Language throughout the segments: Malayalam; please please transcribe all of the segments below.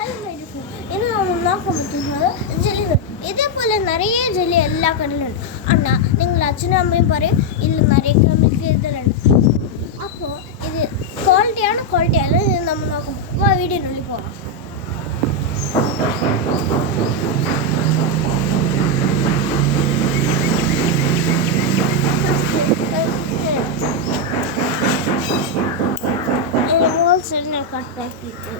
ഹലോ മൈഡിയർ, ഇന്ന് നമ്മൾ നോക്കാൻ പറ്റുന്നത് ജെല്ലി. ഇതേപോലെ നിറയെ ജെല്ലി എല്ലാ കടയിലുണ്ട്. അണ്ണാ നിങ്ങൾ അച്ഛനും അമ്മയും പറയും ഇല്ല നിറയെ കെമിക്കലുണ്ട്. അപ്പോൾ ഇത് ക്വാളിറ്റി അല്ല ഇത് നമ്മൾ നോക്കും. വീഡിയോനുള്ളിൽ പോകാം. കട്ടാക്കിയിട്ട്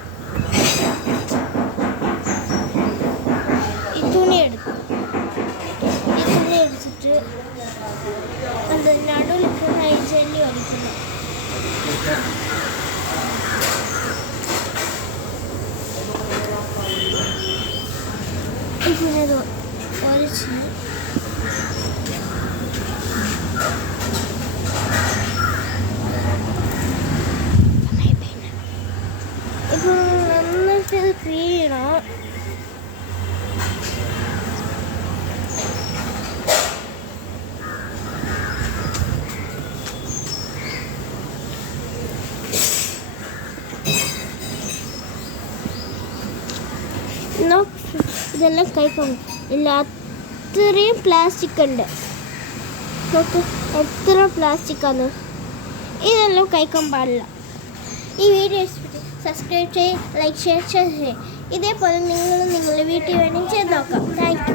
ഈ തുണി എടുത്തിട്ട് അത് നടുവിൽ ഈ ജെല്ലി ഒലിക്കുന്നു. ഇതിനത് ഒലിച്ച് ഇപ്പോൾ നന്നായിട്ട് പിഴിയണം. ഇതെല്ലാം കഴിക്കും. ഇല്ല അത്രയും പ്ലാസ്റ്റിക് ഉണ്ട്. നോക്ക് എത്ര പ്ലാസ്റ്റിക്കാണ്. ഇതെല്ലാം കഴിക്കാൻ പാടില്ല. ഈ വീഡിയോ സബ്സ്ക്രൈബ് ചെയ്ത് ലൈക്ക് ഷെയർ ചെയ്യും. ഇതേപോലെ നിങ്ങളുടെ വീട്ടിൽ വേണമെങ്കിൽ ചെയ്ത് നോക്കാം. Thank you.